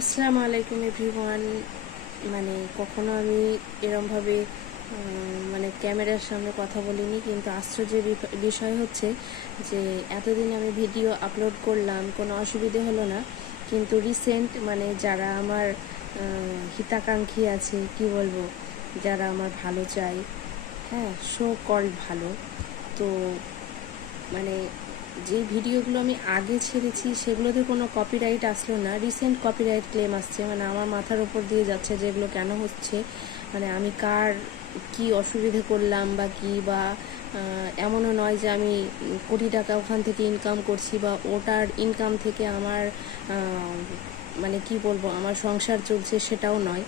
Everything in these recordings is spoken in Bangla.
আসসালামু আলাইকুম এভরিওয়ান। কখনো আমি এরমভাবে ক্যামেরার সামনে কথা বলিনি, কিন্তু আশ্চর্যের বিষয় হচ্ছে যে এতদিন আমি ভিডিও আপলোড করলাম, কোনো অসুবিধে হলো না। কিন্তু রিসেন্ট যারা আমার হিতাকাঙ্ক্ষী আছে, কি বলবো, যারা আমার ভালো চায়, হ্যাঁ, সো কল্ড ভালো, তো মানে যে ভিডিওগুলো আমি আগে ছেড়েছি সেগুলোতে কোনো কপিরাইট আসলো না, রিসেন্ট কপিরাইট ক্লেম আসছে। আমার মাথার ওপর দিয়ে যাচ্ছে যে এগুলো কেন হচ্ছে, আমি কার কি অসুবিধে করলাম বা কি, বা এমনও নয় যে আমি কোটি টাকা ওখান থেকে ইনকাম করছি বা ওটার ইনকাম থেকে আমার কি বলবো, আমার সংসার চলছে, সেটাও নয়।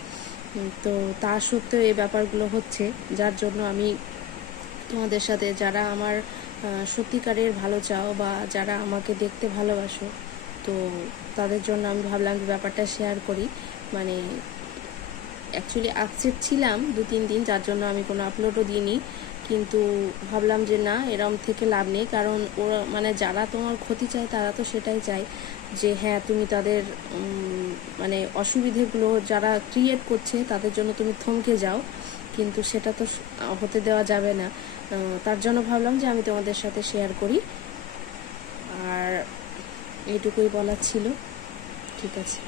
তো তা সত্ত্বেও এই ব্যাপারগুলো হচ্ছে, যার জন্য আমি তোমাদের সাথে, যারা আমার সত্যিকারের ভালো চাও বা যারা আমাকে দেখতে ভালোবাসো, তো তাদের জন্য আমি ভাবলাম যে ব্যাপারটা শেয়ার করি। অ্যাকচুয়ালি আপসেট ছিলাম 2-3 দিন, যার জন্য আমি কোনো আপলোডও দিইনি। কিন্তু ভাবলাম যে না, এরম থেকে লাভ নেই, কারণ ওরা যারা তোমার ক্ষতি চায় তারা তো সেটাই চায় যে হ্যাঁ, তুমি তাদের অসুবিধেগুলো যারা ক্রিয়েট করছে তাদের জন্য তুমি থমকে যাও, কিন্তু সেটা তো হতে দেওয়া যাবে না। তার জন্য ভাবলাম যে আমি তোমাদের সাথে শেয়ার করি, আর এইটুকুই বলার ছিল। ঠিক আছে।